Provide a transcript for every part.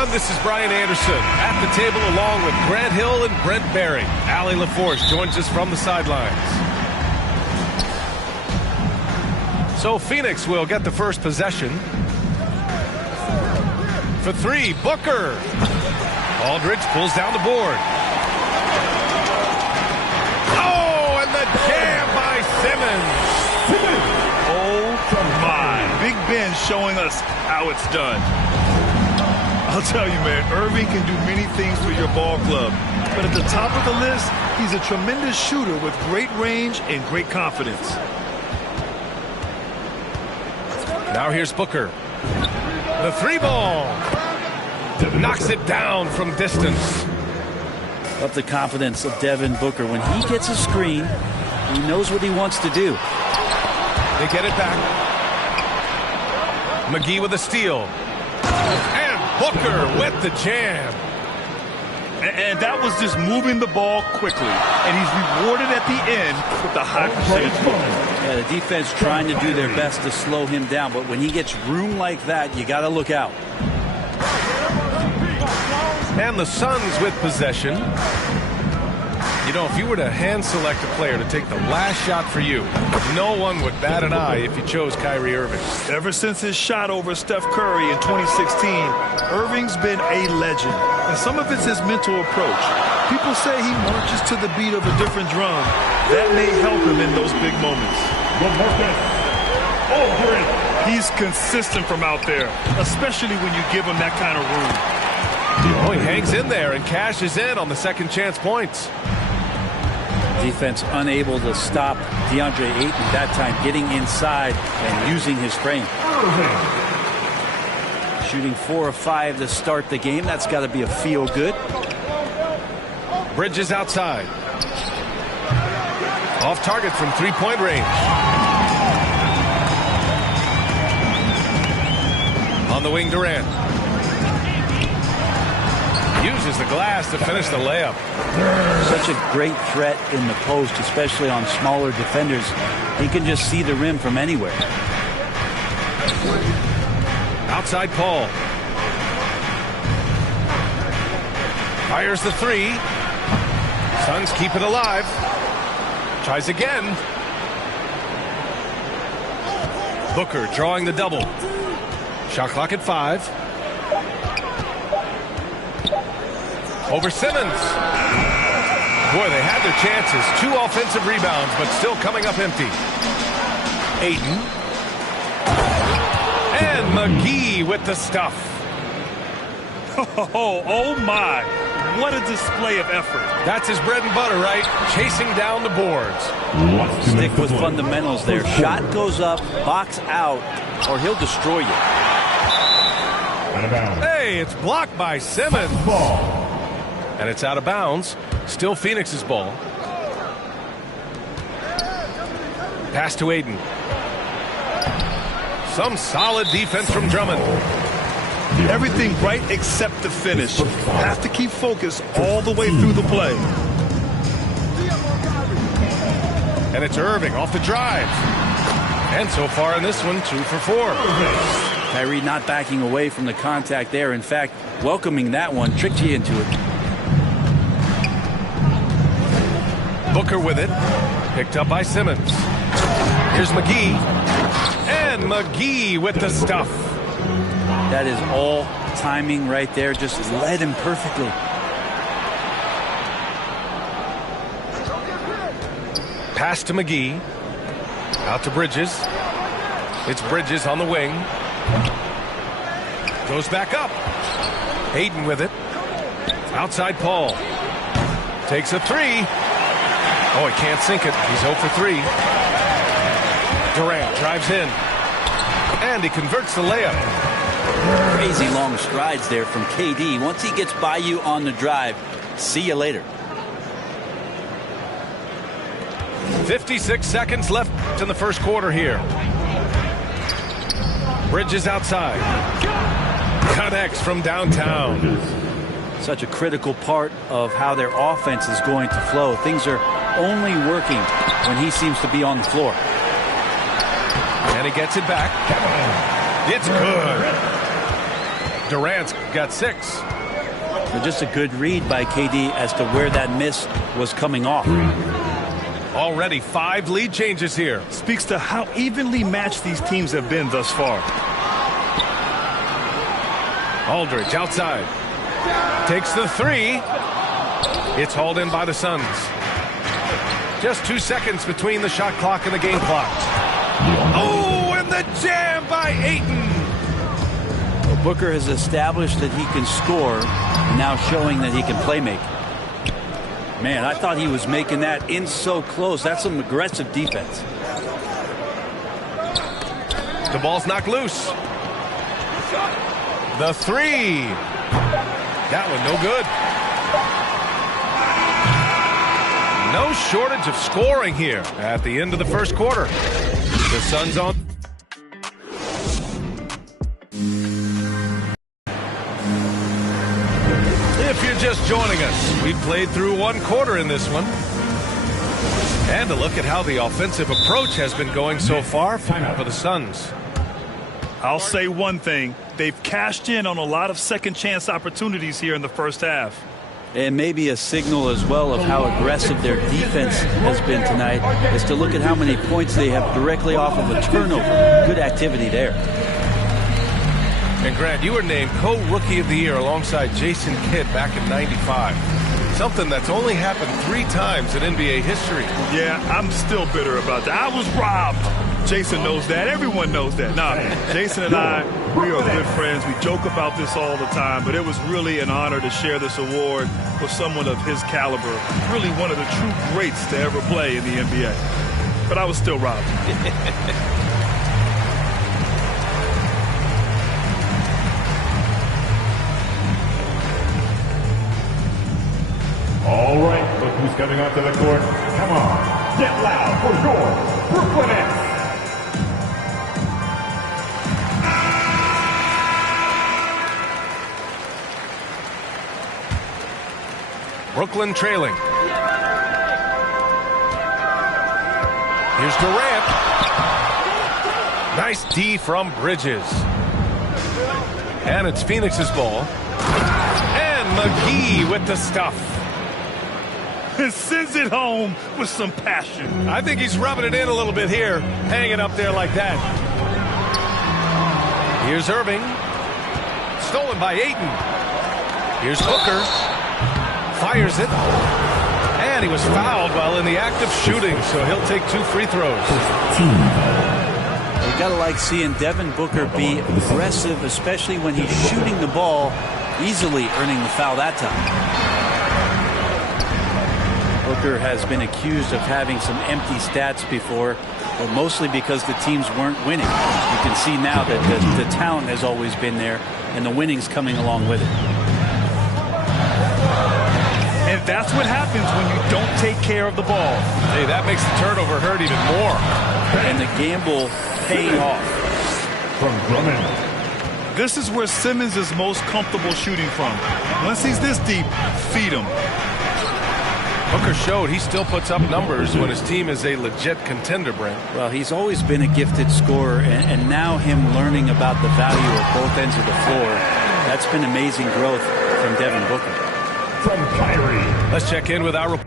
everyone. This is Brian Anderson at the table along with Grant Hill and Brent Barry. Allie LaForce joins us from the sidelines. So Phoenix will get the first possession. For three, Booker. Aldridge pulls down the board. Oh, and the jam by Simmons. Oh, my. Big Ben showing us how it's done. I'll tell you, man, Irving can do many things for your ball club. But at the top of the list, he's a tremendous shooter with great range and great confidence. Now here's Booker. The three ball. Knocks it down from distance. Love the confidence of Devin Booker. When he gets a screen, he knows what he wants to do. They get it back. McGee with a steal. And Booker with the jam. And that was just moving the ball quickly. And he's rewarded at the end with the high percentage ball. Yeah, the defense trying to do their best to slow him down. But when he gets room like that, you got to look out. And the Suns with possession. You know, if you were to hand select a player to take the last shot for you, no one would bat an eye if you chose Kyrie Irving. Ever since his shot over Steph Curry in 2016, Irving's been a legend. And some of it's his mental approach. People say he marches to the beat of a different drum. That may help him in those big moments. He's consistent from out there, especially when you give him that kind of room. Oh, he hangs in there and cashes in on the second chance points. Defense unable to stop DeAndre Ayton that time, getting inside and using his frame. Shooting 4 of 5 to start the game. That's got to be a feel good. Bridges outside. Off target from three-point range. On the wing, Durant. Uses the glass to finish the layup. Such a great threat in the post, especially on smaller defenders. He can just see the rim from anywhere. Outside Paul. Fires the three. Suns keep it alive. Tries again. Booker drawing the double. Shot clock at 5. Over Simmons. Boy, they had their chances. 2 offensive rebounds, but still coming up empty. Ayton. And McGee with the stuff. Oh my. What a display of effort. That's his bread and butter, right? Chasing down the boards. Stick with fundamentals there. Shot goes up, box out, or he'll destroy you. Hey, it's blocked by Simmons. And it's out of bounds. Still Phoenix's ball. Pass to Ayton. Some solid defense from Drummond. Everything right except the finish. Have to keep focus all the way through the play. And it's Irving off the drive. And so far in this one, 2 for 4. Kyrie not backing away from the contact there. In fact, welcoming that one, tricked you into it. Booker with it. Picked up by Simmons. Here's McGee. And McGee with the stuff. That is all timing right there. Just led him perfectly. Pass to McGee. Out to Bridges. It's Bridges on the wing. Goes back up. Ayton with it. Outside Paul. Takes a 3. Oh, he can't sink it. He's 0 for 3. Durant drives in. And he converts the layup. Crazy long strides there from KD. Once he gets by you on the drive, see you later. 56 seconds left in the first quarter here. Bridges outside. Connects from downtown. Such a critical part of how their offense is going to flow. Things are only working when he seems to be on the floor. And he gets it back. It's good. Durant's got 6. But just a good read by KD as to where that miss was coming off. Already 5 lead changes here. Speaks to how evenly matched these teams have been thus far. Aldridge outside. Takes the 3. It's hauled in by the Suns. Just 2 seconds between the shot clock and the game clock. Oh, and the jam by Ayton. Well, Booker has established that he can score, and now showing that he can play make. Man, I thought he was making that in so close. That's some aggressive defense. The ball's knocked loose. The 3. That one no good. No shortage of scoring here at the end of the first quarter. The Suns on. If you're just joining us, we've played through 1 quarter in this one. And a look at how the offensive approach has been going so far for the Suns. I'll say one thing. They've cashed in on a lot of second chance opportunities here in the first half. And maybe a signal as well of how aggressive their defense has been tonight is to look at how many points they have directly off of a turnover. Good activity there. And Grant, you were named co-rookie of the year alongside Jason Kidd back in '95. Something that's only happened 3 times in NBA history. Yeah, I'm still bitter about that. I was robbed. Jason knows that. Everyone knows that. Nah, Jason and I, we are good friends. We joke about this all the time, but it was really an honor to share this award with someone of his caliber. Really one of the true greats to ever play in the NBA. But I was still robbed. All right, look who's coming onto the court. Come on, get loud for your Brooklyn Nets. Brooklyn trailing. Here's Durant. Nice D from Bridges. And it's Phoenix's ball. And McGee with the stuff. And sends it home with some passion. I think he's rubbing it in a little bit here, hanging up there like that. Here's Irving. Stolen by Ayton. Here's Booker. Fires it. And he was fouled while in the act of shooting, so he'll take 2 free throws. You gotta like seeing Devin Booker be aggressive, especially when he's shooting the ball, easily earning the foul that time. Booker has been accused of having some empty stats before, but mostly because the teams weren't winning. You can see now that the talent has always been there, and the winning's coming along with it. And that's what happens when you don't take care of the ball. Hey, that makes the turnover hurt even more. And the gamble paying off. From Drummond. This is where Simmons is most comfortable shooting from. Once he's this deep, feed him. Booker showed he still puts up numbers when his team is a legit contender, Brent. Well, he's always been a gifted scorer, and now him learning about the value of both ends of the floor, that's been amazing growth from Devin Booker. From Kyrie. Let's check in with our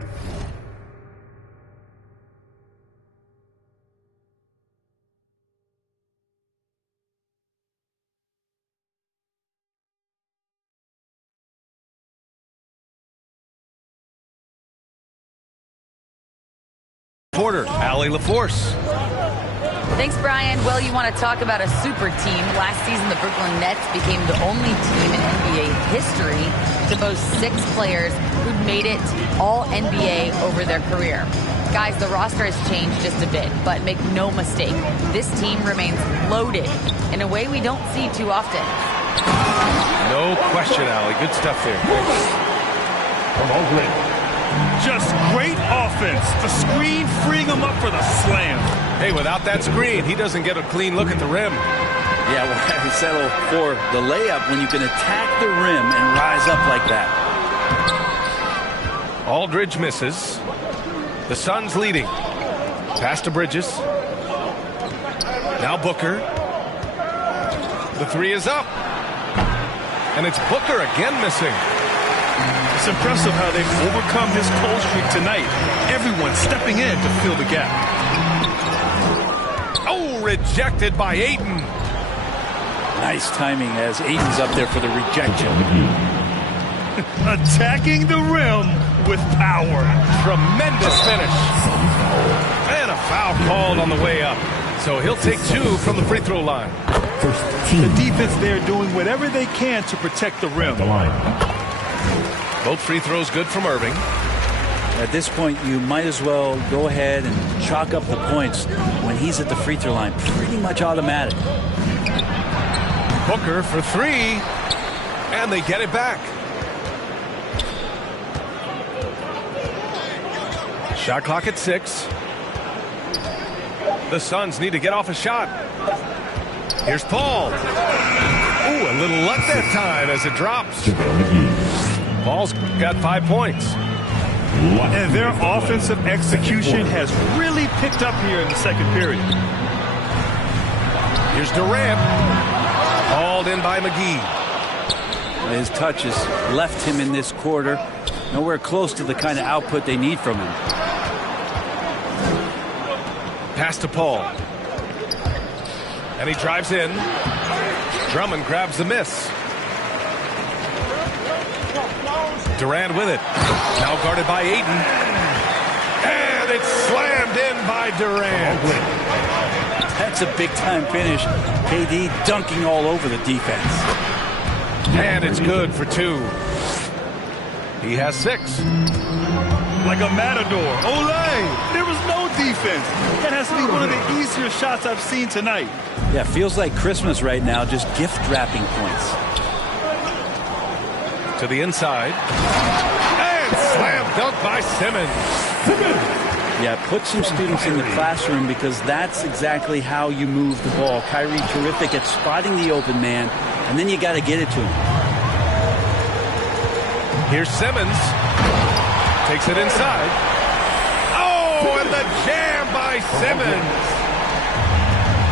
reporter, Allie LaForce. Thanks, Brian. Well, you want to talk about a super team. Last season, the Brooklyn Nets became the only team in NBA history to boast 6 players who'd made it all NBA over their career. Guys, the roster has changed just a bit, but make no mistake, this team remains loaded in a way we don't see too often. No question, Allie. Good stuff there. From Aldridge. Just great offense. The screen freeing him up for the slam. Hey, without that screen, he doesn't get a clean look at the rim. Yeah, well, have to settle for the layup when you can attack the rim and rise up like that. Aldridge misses. The Suns leading. Pass to Bridges. Now Booker. The 3 is up. And it's Booker again missing. It's impressive how they've overcome his cold streak tonight. Everyone stepping in to fill the gap. Oh, rejected by Ayton. Nice timing as Ayton's up there for the rejection. Attacking the rim with power. Tremendous finish. And a foul called on the way up. So he'll take 2 from the free throw line. The defense there doing whatever they can to protect the rim. Both free throws good from Irving. At this point, you might as well go ahead and chalk up the points when he's at the free throw line. Pretty much automatic. Booker for 3. And they get it back. Shot clock at 6. The Suns need to get off a shot. Here's Paul. Ooh, a little luck that time as it drops. Paul's got 5 points. And their offensive execution has really picked up here in the second period. Here's Durant. Hauled in by McGee. His touch has left him in this quarter. Nowhere close to the kind of output they need from him. Pass to Paul. And he drives in. Drummond grabs the miss. Durant with it. Now guarded by Ayton. And it's slammed in by Durant. That's a big-time finish. KD dunking all over the defense. And it's good for 2. He has 6. Like a matador. Olay! There was no defense. That has to be one of the easier shots I've seen tonight. Yeah, feels like Christmas right now, just gift wrapping points. To the inside. And slam dunk by Simmons. Yeah, put some students in the classroom because that's exactly how you move the ball. Kyrie terrific at spotting the open man, and then you got to get it to him. Here's Simmons. Takes it inside. Oh, and the jam by Simmons.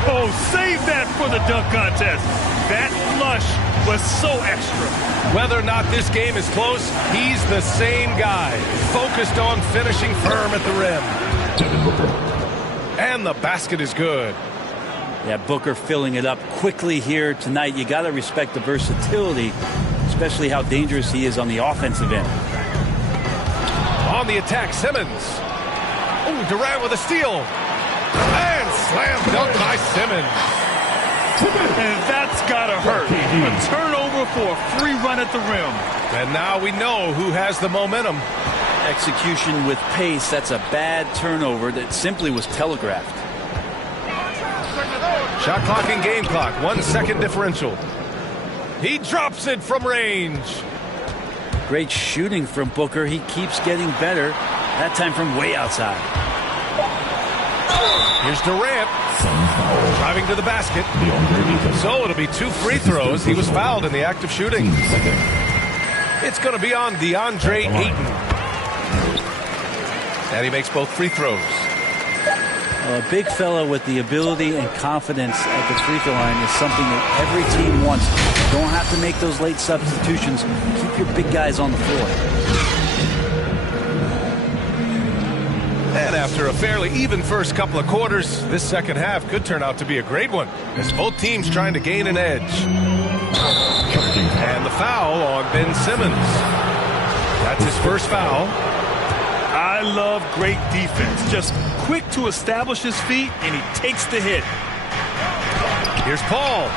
Oh, save that for the dunk contest. That flush was so extra. Whether or not this game is close, he's the same guy. Focused on finishing firm at the rim. And the basket is good. Yeah, Booker filling it up quickly here tonight. You got to respect the versatility, especially how dangerous he is on the offensive end. On the attack, Simmons. Oh, Durant with a steal. And slam dunk by Simmons. And that's got to hurt. A turnover for a free run at the rim. And now we know who has the momentum. Execution with pace, that's a bad turnover that simply was telegraphed. Shot clock and game clock, 1 second differential. He drops it from range. Great shooting from Booker. He keeps getting better, that time from way outside. Here's Durant. Driving to the basket. So it'll be 2 free throws. He was fouled in the act of shooting. It's going to be on DeAndre Ayton. And he makes both free throws. A big fella with the ability and confidence at the free throw line is something that every team wants. You don't have to make those late substitutions. Keep your big guys on the floor. And after a fairly even first couple of quarters, this second half could turn out to be a great one, as both teams trying to gain an edge. And the foul on Ben Simmons. That's his first foul. I love great defense. Just quick to establish his feet, and he takes the hit. Here's Paul.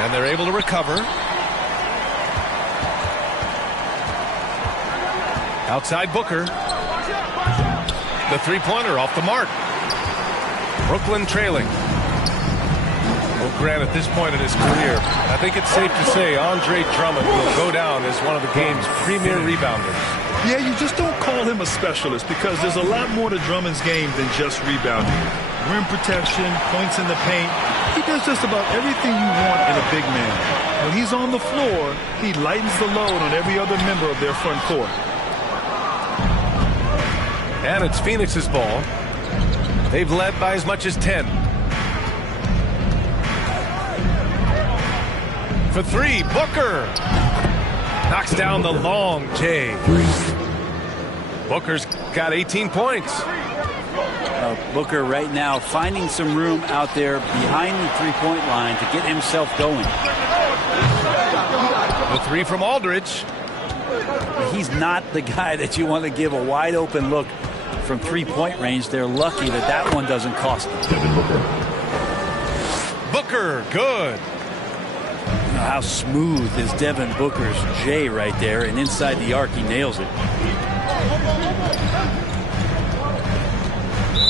And they're able to recover. Outside Booker. The three-pointer off the mark. Brooklyn trailing. Well, Grant, at this point in his career, I think it's safe to say Andre Drummond will go down as one of the game's premier rebounders. Yeah, you just don't call him a specialist because there's a lot more to Drummond's game than just rebounding. Rim protection, points in the paint. He does just about everything you want in a big man. When he's on the floor, he lightens the load on every other member of their front court. And it's Phoenix's ball. They've led by as much as 10. for three. Booker knocks down the long J. Booker's got 18 points. Booker right now finding some room out there behind the three-point line to get himself going. The three from Aldridge. He's not the guy that you want to give a wide open look from three-point range. They're lucky that that one doesn't cost them. Booker, good. You know how smooth is Devin Booker's J right there, and inside the arc he nails it.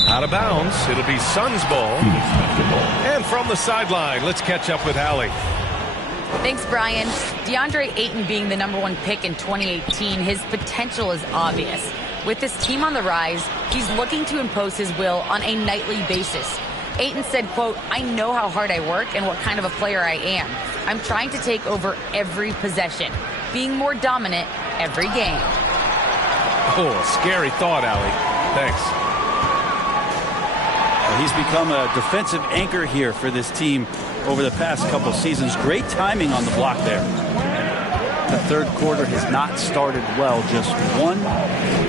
Out of bounds. It'll be Suns ball. And from the sideline, let's catch up with Allie. Thanks, Brian. DeAndre Ayton being the #1 pick in 2018, his potential is obvious. With this team on the rise, he's looking to impose his will on a nightly basis. Ayton said, quote, "I know how hard I work and what kind of a player I am. I'm trying to take over every possession, being more dominant every game." Oh, a scary thought, Allie. Thanks. He's become a defensive anchor here for this team over the past couple seasons. Great timing on the block there. The third quarter has not started well, just 1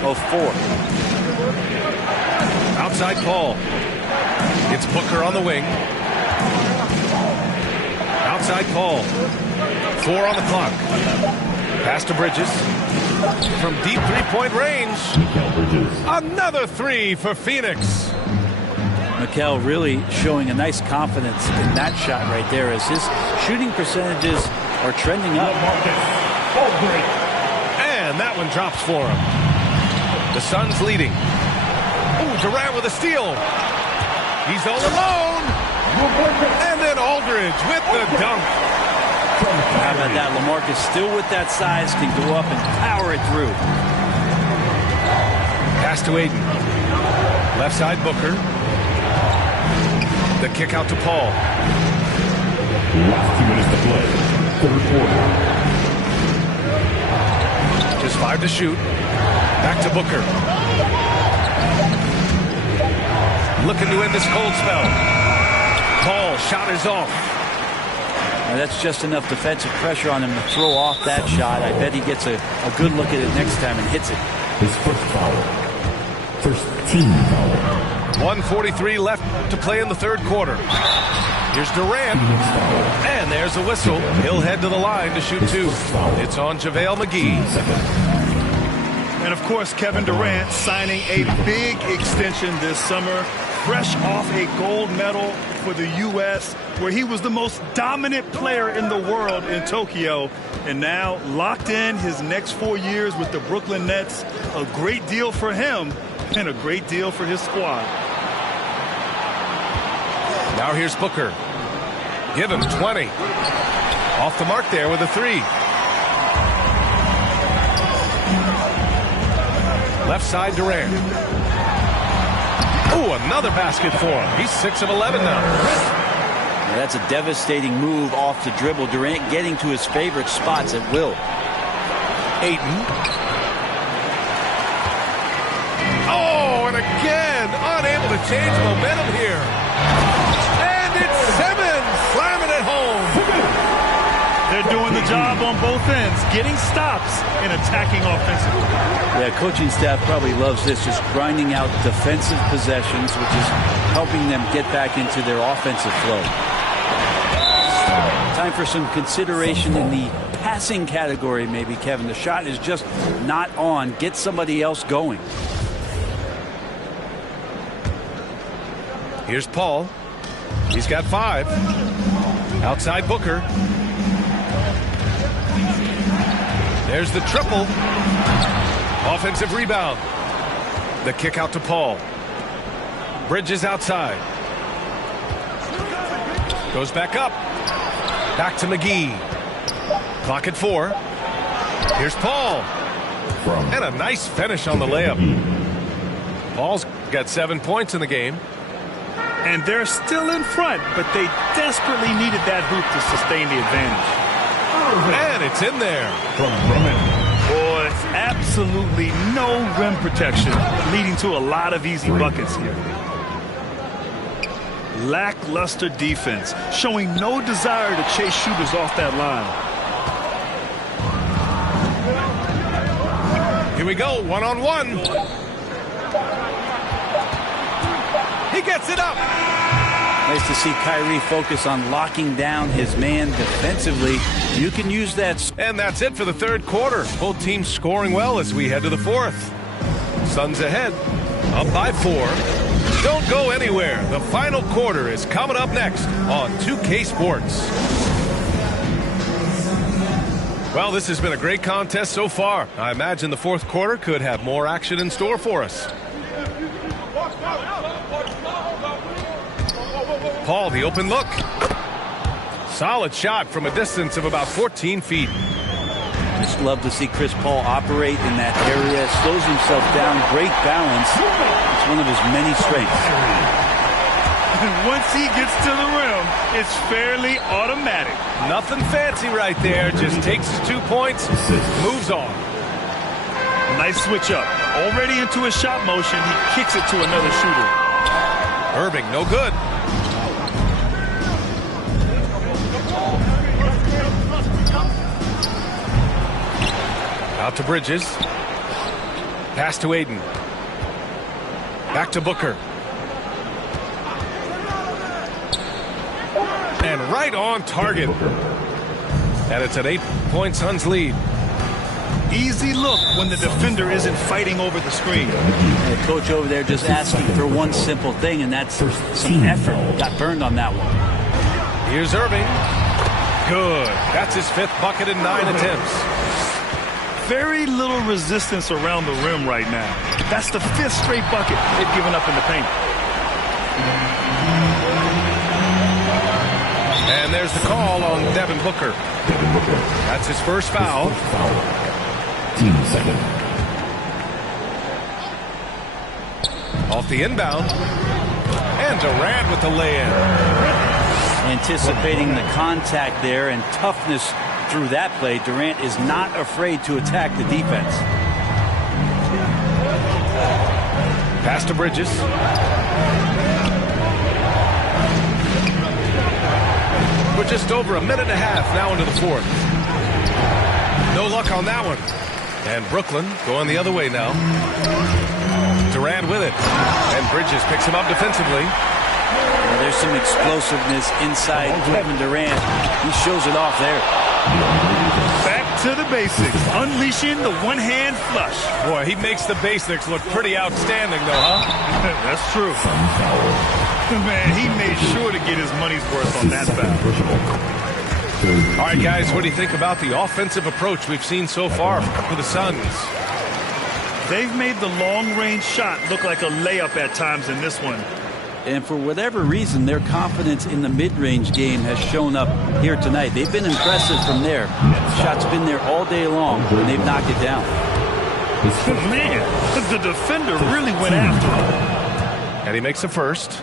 of 4. Outside Paul. It's Booker on the wing. Outside Paul. 4 on the clock. Pass to Bridges. From deep three-point range. Another three for Phoenix. Mikal really showing a nice confidence in that shot right there as his shooting percentages are trending up. And that one drops for him. The Suns leading. Ooh, Durant with a steal. He's all alone. And then Aldridge with the dunk. How about that? LaMarcus still with that size, can go up and power it through. Pass to Ayton. Left side Booker. The kick out to Paul. Last 2 minutes to play. Third quarter. Just 5 to shoot. Back to Booker. Looking to end this cold spell. Paul, shot is off. Now that's just enough defensive pressure on him to throw off that shot. I bet he gets a good look at it next time and hits it. His first foul. First team foul. 1:43 left to play in the third quarter. Here's Durant. And there's a whistle. He'll head to the line to shoot 2. It's on JaVale McGee. And of course, Kevin Durant signing a big extension this summer, fresh off a gold medal for the U.S., where he was the most dominant player in the world in Tokyo. And now locked in his next 4 years with the Brooklyn Nets. A great deal for him and a great deal for his squad. Now here's Booker. Give him 20. Off the mark there with a 3. Left side Durant. Oh, another basket for him. He's 6 of 11 now. That's a devastating move off the dribble. Durant getting to his favorite spots at will. Ayton. Oh, and again, unable to change momentum here. And it's Simmons slamming it home. They're doing the job on both ends, getting stops and attacking offensively. Yeah, coaching staff probably loves this, just grinding out defensive possessions, which is helping them get back into their offensive flow. Time for some consideration in the passing category, maybe, Kevin. The shot is just not on. Get somebody else going. Here's Paul. He's got 5. Outside Booker. There's the triple. Offensive rebound. The kick out to Paul. Bridges outside. Goes back up. Back to McGee. Clock at 4. Here's Paul. And a nice finish on the layup. Paul's got 7 points in the game. And they're still in front, but they desperately needed that hoop to sustain the advantage. And it's in there. Boy, absolutely no rim protection, leading to a lot of easy buckets here. Lackluster defense, showing no desire to chase shooters off that line. Here we go, one-on-one. He gets it up. Nice to see Kyrie focus on locking down his man defensively. You can use that. And that's it for the third quarter. Both teams scoring well as we head to the fourth. Suns ahead, up by 4. Don't go anywhere. The final quarter is coming up next on 2K Sports. Well, this has been a great contest so far. I imagine the fourth quarter could have more action in store for us. Paul, the open look. Solid shot from a distance of about 14 feet. Just love to see Chris Paul operate in that area. Slows himself down. Great balance. It's one of his many strengths. Once he gets to the rim, it's fairly automatic. Nothing fancy right there. Just takes his 2 points, moves on. Nice switch up. Already into a shot motion, he kicks it to another shooter. Irving, no good. Out to Bridges. Pass to Aiden. Back to Booker. And right on target. And it's an 8-point Suns lead. Easy look when the defender isn't fighting over the screen. The coach over there just asking for one simple thing, and that's some effort. Got burned on that one. Here's Irving. Good. That's his 5th bucket in 9 attempts. Very little resistance around the rim right now. That's the 5th straight bucket they've given up in the paint. And there's the call on Devin Booker. That's his first foul. Team second. Off the inbound. And Durant with the lay-in. Anticipating the contact there and toughness through that play. Durant is not afraid to attack the defense. Pass to Bridges. We're just over a minute and a half now into the fourth. No luck on that one. And Brooklyn going the other way now. Durant with it. And Bridges picks him up defensively. There's some explosiveness inside Kevin Durant. He shows it off there. Back to the basics. Unleashing the one-hand flush. Boy, he makes the basics look pretty outstanding, though, huh? That's true. Man, he made sure to get his money's worth on that foul. All right, guys, what do you think about the offensive approach we've seen so far for the Suns? They've made the long-range shot look like a layup at times in this one. And for whatever reason, their confidence in the mid-range game has shown up here tonight. They've been impressive from there. Shot's been there all day long, and they've knocked it down. Man, the defender really went after him. And he makes the first.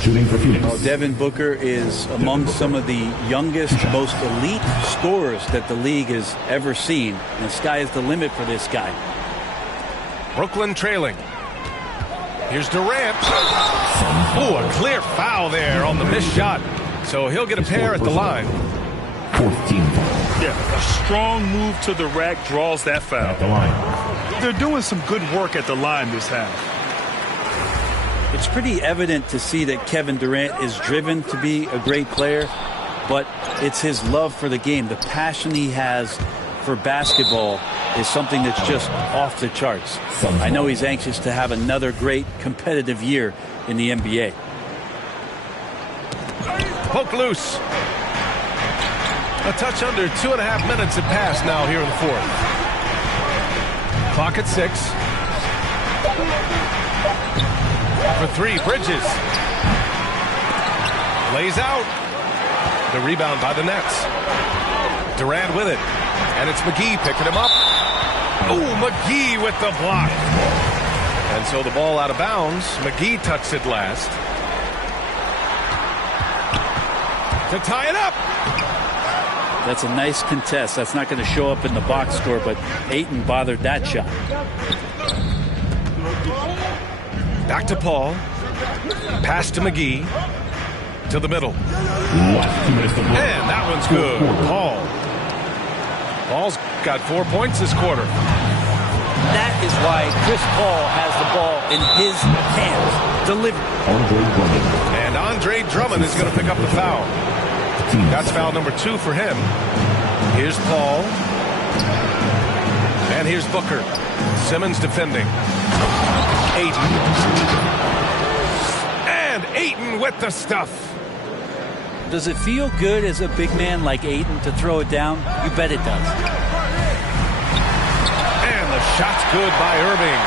Shooting for Phoenix. Devin Booker is among some of the youngest, most elite scorers that the league has ever seen. And the sky is the limit for this guy. Brooklyn trailing. Here's Durant. Oh, a clear foul there on the missed shot. So he'll get a pair at the line. 14 foul. Yeah, a strong move to the rack draws that foul. At the line. They're doing some good work at the line this half. It's pretty evident to see that Kevin Durant is driven to be a great player, but it's his love for the game. The passion he has for basketball is something that's just off the charts. I know he's anxious to have another great competitive year in the NBA. Poke loose. A touch under 2.5 minutes have passed now here in the fourth. Clock at 6. For 3, Bridges. Lays out. The rebound by the Nets. Durant with it. And it's McGee picking him up. Oh, McGee with the block. And so the ball out of bounds. McGee touched it last. To tie it up. That's a nice contest. That's not going to show up in the box score, but Ayton bothered that shot. Back to Paul. Pass to McGee. to the middle. And that one's good. Paul's got 4 points this quarter. That is why Chris Paul has the ball in his hands. Delivered. And Andre Drummond is going to pick up the foul. That's foul number 2 for him. Here's Paul. And here's Booker. Simmons defending. Ayton. And Ayton with the stuff. Does it feel good as a big man like Ayton to throw it down? You bet it does. And the shot's good by Irving.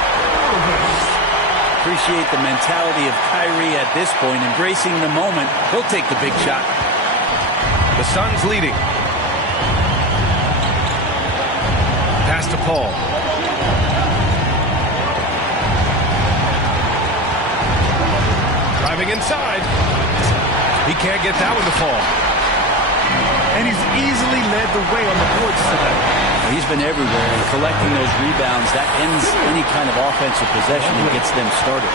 Appreciate the mentality of Kyrie at this point, embracing the moment. He'll take the big shot. The Suns leading. Pass to Paul. Driving inside. He can't get that one to fall. And he's easily led the way on the boards tonight. He's been everywhere, and collecting those rebounds, that ends any kind of offensive possession and gets them started.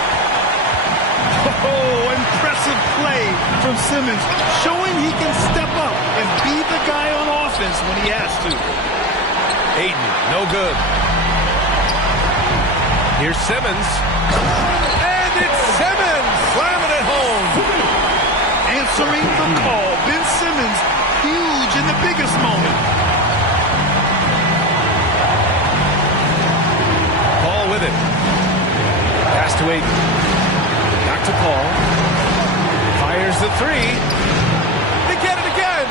Oh, impressive play from Simmons, showing he can step up and be the guy on offense when he has to. Ayton, no good. Here's Simmons. And it's Simmons slamming it home. Answering the call, Ben Simmons, huge in the biggest moment. Paul with it. Pass to Ayton. Back to Paul. Fires the 3. They get it again.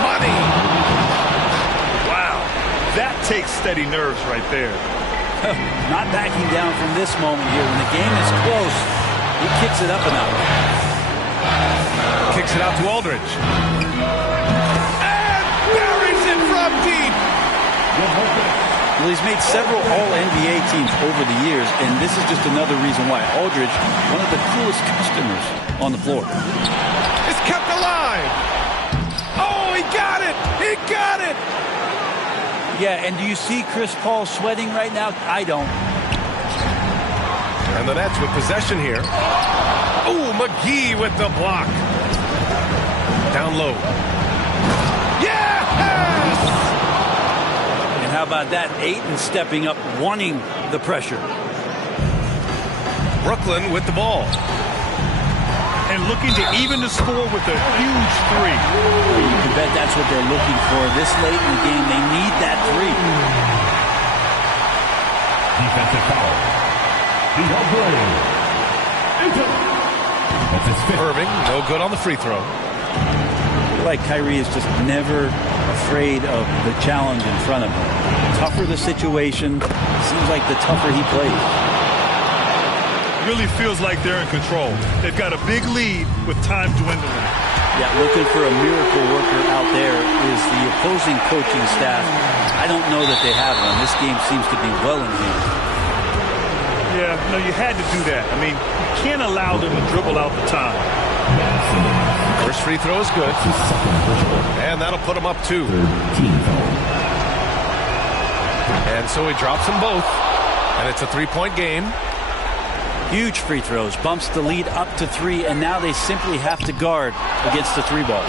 Money. Wow, that takes steady nerves right there. Not backing down from this moment here. When the game is close, he kicks it up a notch. Kicks it out to Aldridge. And buries it from deep. Well, he's made several All-NBA teams over the years, and this is just another reason why. Aldridge, one of the coolest customers on the floor. It's kept alive. Oh, he got it. He got it. Yeah, and do you see Chris Paul sweating right now? I don't. And the Nets with possession here. Oh, McGee with the block. Down low. Yes! And how about that? Ayton stepping up, wanting the pressure. Brooklyn with the ball. And looking to even the score with a huge 3. You can bet that's what they're looking for. This late in the game, they need that 3. Defensive foul. That's his 5th. Irving, no good on the free throw. Like Kyrie is just never afraid of the challenge in front of him. Tougher the situation, seems like the tougher he plays. Really feels like they're in control. They've got a big lead with time dwindling. Yeah, looking for a miracle worker out there is the opposing coaching staff. I don't know that they have one. This game seems to be well in hand. Yeah, no, you had to do that. I mean, you can't allow them to dribble out the time. First free throw is good. And that'll put him up 2. And so he drops them both. And it's a 3-point game. Huge free throws, bumps the lead up to 3, and now they simply have to guard against the 3 ball.